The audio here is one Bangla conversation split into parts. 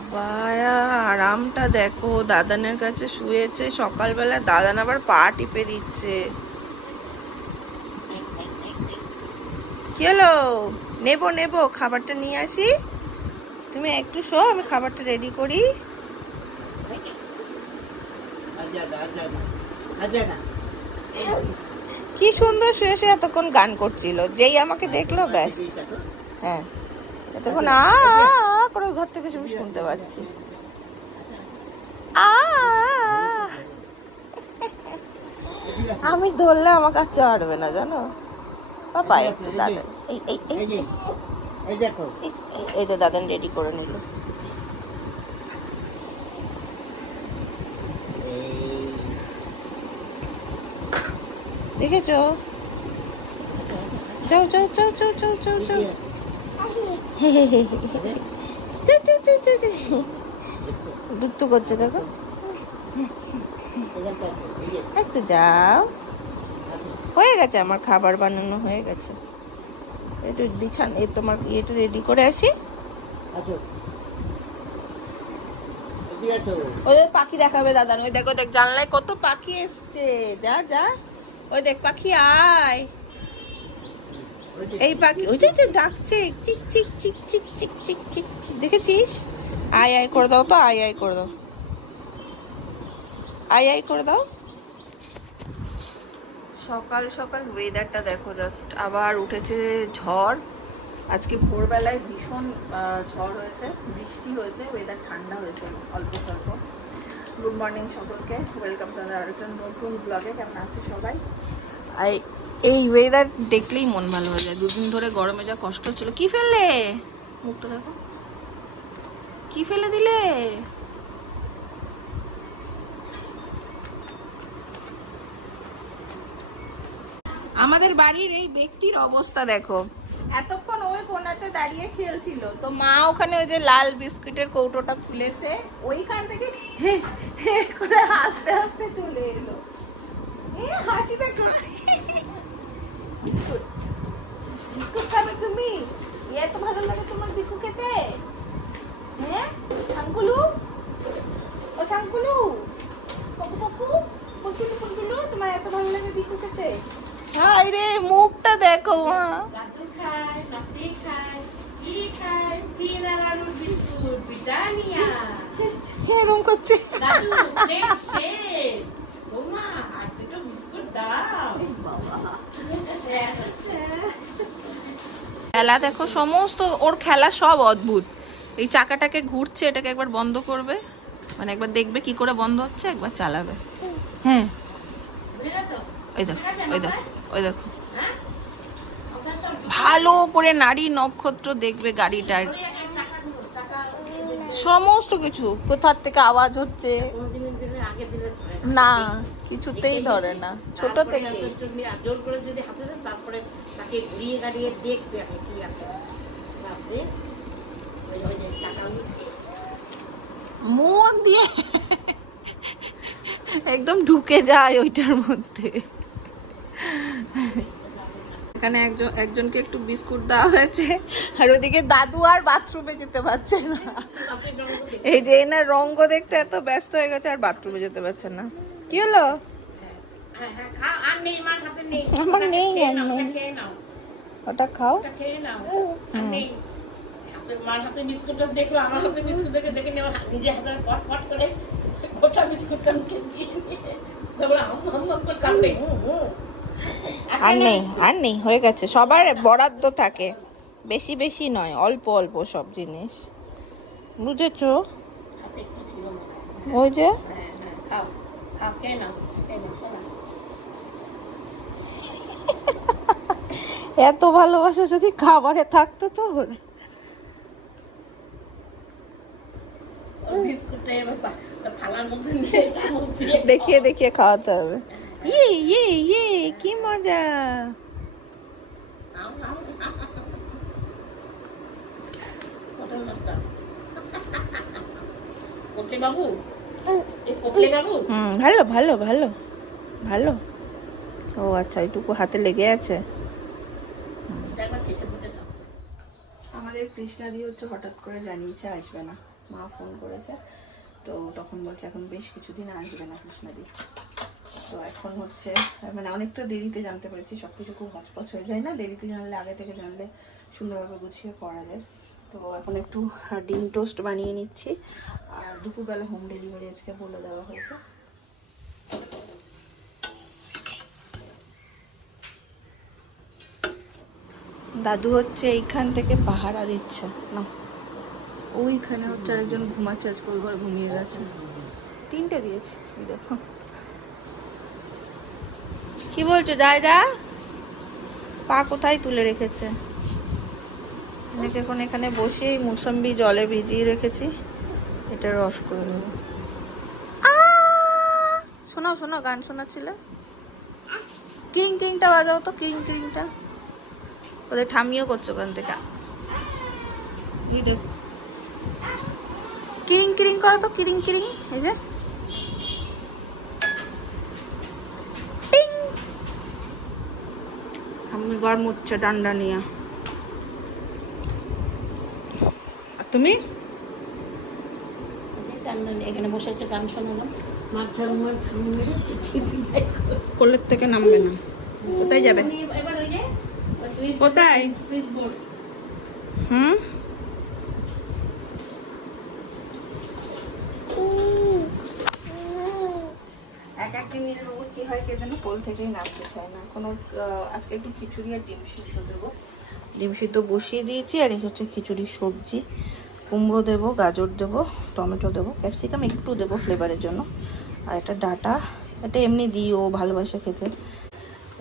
বাবা আরামটা দেখো, দাদানের কাছে শুয়েছে, সকালবেলা দাদান আবার পা টিপে দিচ্ছে। কি হলো? নেবো নেবো, খাবারটা নিয়ে আসি, তুমি একটু শো, আমি খাবারটা রেডি করি। কি সুন্দর শুয়ে শুয়ে এতক্ষণ গান করছিল, যেই আমাকে দেখলো ব্যাস। হ্যাঁ, এতক্ষণ আ করে ঘর থেকে শুনতে পাচ্ছি। আমি ধরলে আমার কাছে চড়বে না, জানো বাবা। একটু দাদা এই তো দাদান রেডি করে নিল। দেখেছো? যাও যাও যাও যাও যাও যাও যাও। দুত্তু করছে দেখো। একটু যাও, হয়ে গেছে আমার খাবার বানানো হয়ে গেছে। একটু বিছানা তোমার ইয়েটা রেডি করে আসি। ওই পাখি দেখাবে দাদা, ওই দেখো দেখ জানলায় কত পাখি এসছে। যা যা, ওই দেখ পাখি আয়। এই পাখি ওই যে ডাকছে, চিক চিক চিক চিক চিক চিক চিক চিক, দেখেছিস? আয় আয় করে দাও তো, আয় আয় করে দাও, আয় আয় করে দাও। সকাল সকাল ওয়েদারটা দেখো জাস্ট, আবার উঠেছে ঝড়। আজকে ভোরবেলায় ভীষণ ঝড় হয়েছে, বৃষ্টি হয়েছে, ওয়েদার ঠান্ডা হয়েছে অল্প স্বল্প। গুড মর্নিং সকলকে, ওয়েলকাম টু আরেকটা নতুন ব্লগে। কেমন আছে সবাই? এই ওয়েদার দেখলেই মন ভালো হয়ে যায়। দুদিন ধরে গরমে যা কষ্ট ছিল। কি ফেললে? মুখটা দেখো, কি ফেলে দিলে? আমাদের বাড়ির এই ব্যক্তির অবস্থা দেখো, এতক্ষণ ওই কোনাতে দাঁড়িয়ে খেলছিল, তো মা ওখানে ওই যে লাল বিস্কুটের কৌটোটা খুলেছে, ওইখান থেকে হে হে করে হাসতে হাসতে চলে এলো। হাসি দেখো। বিস্কুট বিস্কুট খাবে তুমি? এত ভালো লাগে তোমার বিস্কুট খেতে? হ্যাঁ শাঙ্কুলু, ও শাঙ্কুলু, পকু পকু পকুলু পকুলু, তোমার এত ভালো লাগে বিস্কুট খেতে? হাই রে, মুখটা দেখো মা। দাদু খায়, নাতি খায়, কি খায়? পিরালারু বিস্কুট, ব্রিটানিয়া। এরকম করছে দাদু, প্লেট শেষ। ওমা আর দুটো বিস্কুট দাও। বাবা খেলা দেখো, সমস্ত ওর খেলা সব অদ্ভুত। এই চাকাটাকে ঘুরছে, এটাকে একবার বন্ধ করবে, মানে একবার দেখবে কি করে বন্ধ হচ্ছে, একবার চালাবে। হ্যাঁ ওই দেখো ওই দেখো ওই দেখো, ভালো করে নারী নক্ষত্র দেখবে গাড়িটার, সমস্ত কিছু কোথার থেকে আওয়াজ হচ্ছে না, কিছুতেই ধরে না ছোট থেকে। মন দিয়ে একদম ঢুকে যায় ওইটার মধ্যে। এখানে একজনকে একটু বিস্কুট দেওয়া হয়েছে, আর ওদিকে দাদু আর বাথরুমে যেতে পারছে না। এই যে এনার রঙ্গ দেখতে এত ব্যস্ত হয়ে গেছে, আর বাথরুমে যেতে পারছে না। কি হলো? আমার নেই, ওটা খাও। মার হাতে বিস্কুটটা দেখলো, আমার হাতে বিস্কুট দেখে নিয়ে নিজের হাতে পট পট করে গোটা বিস্কুটটা মুখে দিয়ে নিয়ে তারপর আর নেই, আর নেই, হয়ে গেছে। সবার বরাদ্দ থাকে, বেশি বেশি নয়, অল্প অল্প সব জিনিস, বুঝেছো? ওই যে এত ভালোবাসা যদি খাবারে থাকতো তো। দেখিয়ে দেখিয়ে খাওয়াতে হবে। ইয়ে ইয়ে ইয়ে কি মজা। ভালো ভালো ভালো ভালো। ও আচ্ছা, এইটুকু হাতে লেগে আছে। আমাদের কৃষ্ণাদি হচ্ছে হঠাৎ করে জানিয়েছে আসবে না, মা ফোন করেছে, তো তখন বলছে এখন বেশ কিছুদিন আসবে না কৃষ্ণাদি। তো এখন হচ্ছে মানে অনেকটা দেরিতে জানতে পেরেছি, সব কিছু খুব হচপচ হয়ে যায় না, দেরিতে জানলে আগে থেকে জানলে সুন্দরভাবে গুছিয়ে করা যায়। তো এখন একটু ডিম টোস্ট বানিয়ে নিচ্ছি, আর দুপুরবেলা হোম ডেলিভারি আজকে বলে দেওয়া হয়েছে। দাদু হচ্ছে এইখান থেকে পাহারা দিচ্ছে না, ওইখানে হচ্ছে আরেকজন ঘুমাচ্ছে, আজকে ওই ঘর ঘুমিয়ে গেছে। 3টে দিয়েছি দেখো। কি বলছো দাদা? পা কোথায় তুলে রেখেছে? এখন এখানে বসে মুসম্বি জলে ভিজিয়ে রেখেছি, এটা রস করে দেবো। শোনাও শোনাও, গান শোনাচ্ছিলে, কিরিং কিরিংটা বাজাও তো, কিরিং কিরিংটা। ওদের ঠামিও করছো ওখান থেকে, দেখো কিরিং কিরিং করো তো, কিরিং কিরিং। এই যে আমি গরম হচ্ছে ডান্ডা নিয়ে। আর তুমি? এখানে বসে একটা গান শোনালাম, কোলের থেকে নামবে না। কোথায় যাবে? কোথায়? হুম, এক একদিন নিজের উপর কি হয় কে যেন, কোল থেকেই নামতে চায় না কোনো। আজকে একটু খিচুড়ি আর ডিম সিদ্ধ দেবো, ডিম সিদ্ধ বসিয়ে দিয়েছি। আর এই হচ্ছে খিচুড়ির সবজি, কুমড়ো দেবো, গাজর দেবো, টমেটো দেবো, ক্যাপসিকাম একটু দেবো ফ্লেভারের জন্য। আর একটা ডাটা, এটা এমনি দিই, ও ভালোবাসে খেতে।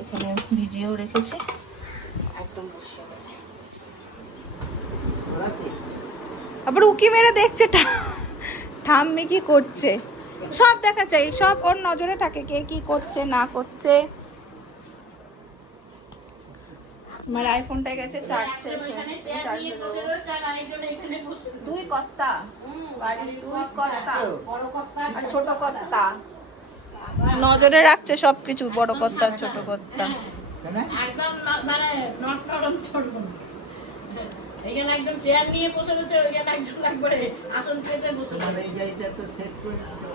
এখানে ভিজিয়েও রেখেছি, একদম বসিয়ে দেবো। আবার উকি মেরে দেখছে ঠাম্মি কি করছে, সব দেখা চাই, সব ওর নজরে থাকে, কে কি করছে না করছে। আমার আইফোনটা গেছে চার্জ শেষ, দুই কর্তা, বাড়ির দুই কর্তা, বড় কর্তা আর ছোট কর্তা নজরে রাখছে সবকিছু, বড় কর্তা ছোট কর্তা। একদম মানে নট নরম ছড়বো না। এখানে একদম চেয়ার নিয়ে বসে রয়েছে, ওইখানে একজন একবারে আসন পেতে বসে রয়েছে।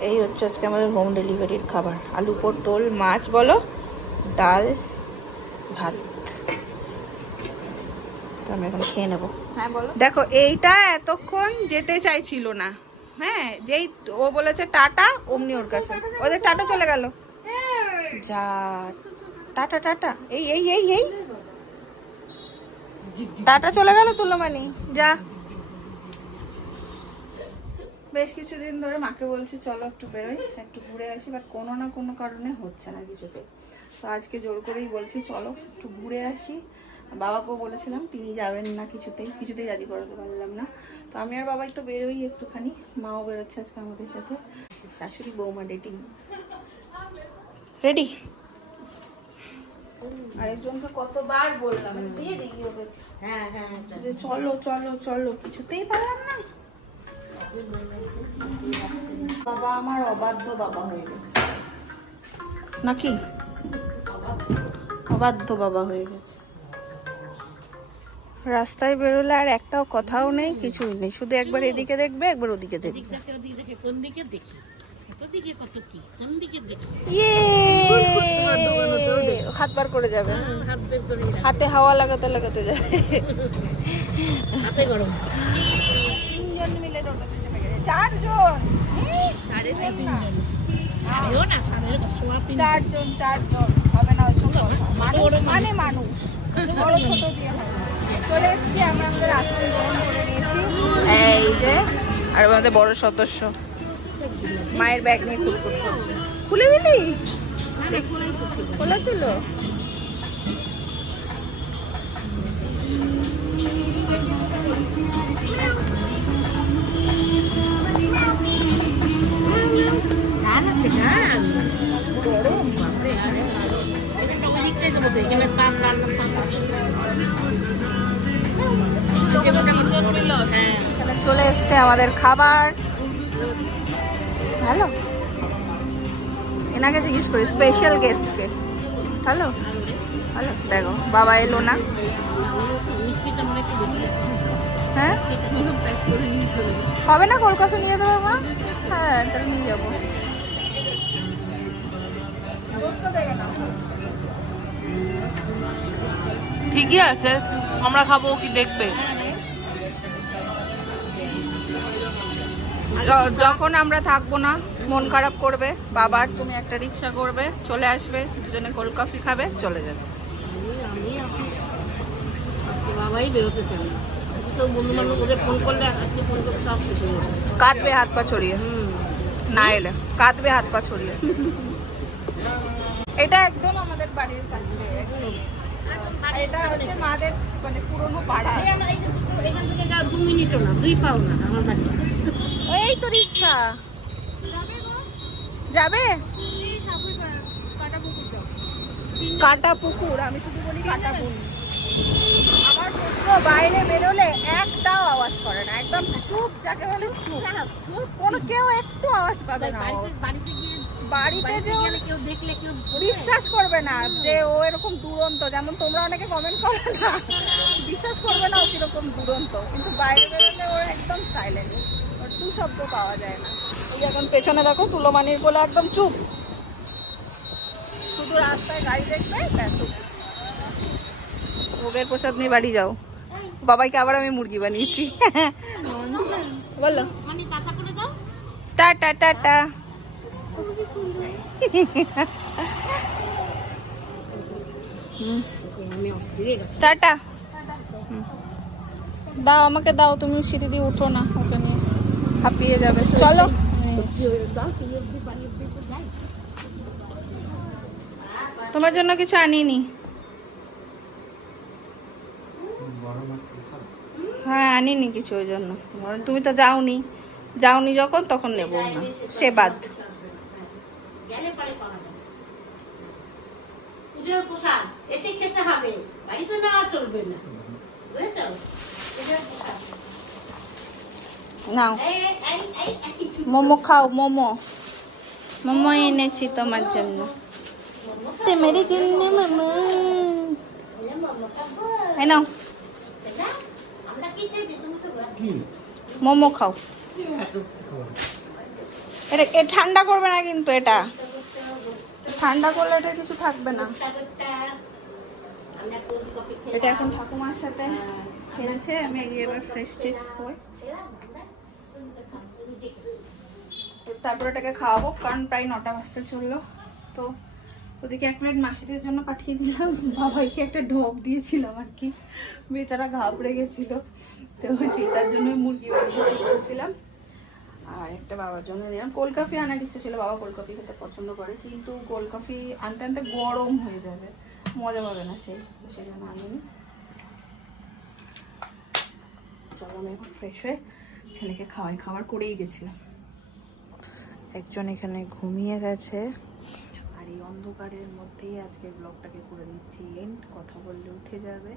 এই হচ্ছে আজকে আমাদের হোম ডেলিভারির খাবার, আলু পটল মাছ বলো, ডাল ভাত। তো আমি এখন খেয়ে নেবো। হ্যাঁ বলো। দেখো এইটা এতক্ষণ যেতে চাইছিল না, হ্যাঁ যেই ও বলেছে টাটা অমনি ওর কাছে ওদের টাটা চলে গেল। যা টাটা টাটা, এই এই এই এই টাটা চলে গেল তুলমানি, যা। বেশ কিছুদিন ধরে মাকে বলছি চলো একটু বেরোই, একটু ঘুরে আসি, বাট কোনো না কোনো কারণে হচ্ছে না কিছুতে। তো আজকে জোর করেই বলছি চলো একটু ঘুরে আসি। বাবাকেও বলেছিলাম, তিনি যাবেন না, কিছুতেই রাজি করাতে পারলাম না। তো আমি আর বাবাই তো বেরোই একটুখানি, মাও বেরোচ্ছে আজকে আমাদের সাথে। শাশুড়ি বৌমা ডেটিং রেডি। আরেকজনকে কতবার বললাম দিয়ে দেখি ওকে, হ্যাঁ হ্যাঁ যে চলো চলো চলো, কিছুতেই পারলাম না। বাবা আমার অবাধ্য বাবা হয়ে গেছে নাকি, অবাধ্য বাবা হয়ে গেছে। রাস্তায় বেরোলে আর একটাও কথাও নেই, কিছুই নেই, শুধু একবার এদিকে দেখবে একবার ওদিকে দেখবে। কোন দিকে দেখি, কত দিকে কত কি, কোন দিকে দেখি। হাত বার করে যাবে, হাত বের করে হাতে হাওয়া লাগাতে লাগাতে যাবে, হাতে গরম। 3জন মিলে টোটোতে চেপে গেছে, 4জন, 4জন হবে না ওইসব কথা। মানুষ মানে মানুষ, বড় ছোট দিয়ে হবে। চলে এসেছি আমরা, আমাদের আসন গ্রহণ করে নিয়েছি। এই যে আর আমাদের বড় সদস্য মায়ের ব্যাগ নিয়ে খুলখুল করছে। খুলে দিলি? খোলা ছিল? এখানে চলে এসছে আমাদের খাবার। হ্যালো, এনাকে জিজ্ঞেস করি স্পেশাল গেস্টকে। হ্যালো হ্যালো, দেখো বাবা এলো না। হ্যাঁ হবে না কোল্ড কফি নিয়ে দেবো মা? হ্যাঁ তাহলে নিয়ে যাবো। ঠিকই আছে, আমরা খাবো, কি দেখবে? যখন আমরা থাকবো না মন খারাপ করবে বাবার, তুমি একটা রিক্সা করবে, চলে আসবে, দুজনে কোল্ড কফি খাবে, চলে যাবে। বাবাই বেরোতে চান না, তো বন্ধু বান্ধব ওদের ফোন করলে আজকে ফোন করলে সব শেষ হয়ে যাবে। কাঁদবে হাত পা ছড়িয়ে, না এলে কাঁদবে হাত পা ছড়িয়ে। এটা একদম আমাদের বাড়ির কাছে, এটা হচ্ছে মাদের মানে পুরনো পাড়া। এখান থেকে যাও 2 মিনিটও না, 2 পাও না আমার বাড়ি। এই তো রিক্সা যাবে কাটা পুকুর, আমি শুধু বলি কাটা পুকুর। আমার পুত্র বাইরে বেরোলে একটাও আওয়াজ করে না, একদম চুপ, যাকে বলে চুপ, কোনো কেউ একটু আওয়াজ পাবে না। বাড়িতে যে কেউ দেখলে কেউ বিশ্বাস করবে না যে ও এরকম দুরন্ত, যেমন তোমরা অনেকে কমেন্ট করবে না, বিশ্বাস করবে না ও কিরকম দুরন্ত, কিন্তু বাইরে বেরোলে ও একদম সাইলেন্ট, ওর টু শব্দ পাওয়া যায় না। এই এখন পেছনে দেখো তুলোমানির কোলে একদম চুপ, শুধু রাস্তায় গাড়ি দেখবে ব্যাস। ভোগের প্রসাদ নিয়ে বাড়ি যাও। বাবাইকে আবার আমি মুরগি বানিয়েছি। বলো মানে টাটা করে দাও। Tata tata. আমি অস্থির টাটা দাও, আমাকে দাও, তুমি সিঁড়ি দিয়ে উঠো না, ওকে নিয়ে হাঁপিয়ে যাবে। চলো তোমার জন্য কিছু আনিনি। হ্যাঁ আনিনি কিছু, ওই জন্য। তুমি তো যাওনি, যাওনি যখন তখন নেবো না, সে বাদ। গেলে পরে পাওয়া যাবে। পুজোর প্রসাদ এসে খেতে হবে, বাড়িতে না চলবে না, বুঝেছ? পুজোর প্রসাদ নাও মোমো খাও, মোমো মোমো এনেছি তোমার জন্য। তে মেরি জিন্নি মোমো, এই নাও আমরা কি খেয়েছি তুমি তো মোমো খাও। এটা এ ঠান্ডা করবে না কিন্তু, এটা ঠান্ডা করলে এটা কিছু থাকবে না। এটা এখন ঠাকুমার সাথে খেলেছে, আমি গিয়ে এবার ফ্রেশ ট্রেশ হই, তারপর এটাকে খাওয়াবো, কারণ প্রায় 9টা বাজতে চললো। তো ওদিকে 1 প্লেট মাসিদের জন্য পাঠিয়ে দিলাম, বাবাইকে একটা ঢোক দিয়েছিলাম আর কি, বেচারা ঘাবড়ে গেছিল, তো সেটার জন্য মুরগি বানিয়েছিলাম। আর একটা বাবার জন্য নিলাম, কোল্ড কফি আনার ইচ্ছে ছিল, বাবা কোল্ড কফি খেতে পছন্দ করে, কিন্তু কোল্ড কফি আনতে আনতে গরম হয়ে যাবে, মজা পাবে না সেই জন্য আনিনি। চলো আমি এখন ফ্রেশ হয়ে ছেলেকে খাবার করেই গেছিলাম। একজন এখানে ঘুমিয়ে গেছে, আর এই অন্ধকারের মধ্যেই আজকের ব্লগটাকে করে দিচ্ছি এন্ড। কথা বললে উঠে যাবে।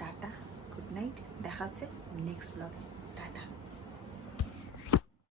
টাটা, গুড নাইট, দেখা হচ্ছে নেক্সট ব্লগে। টাটা।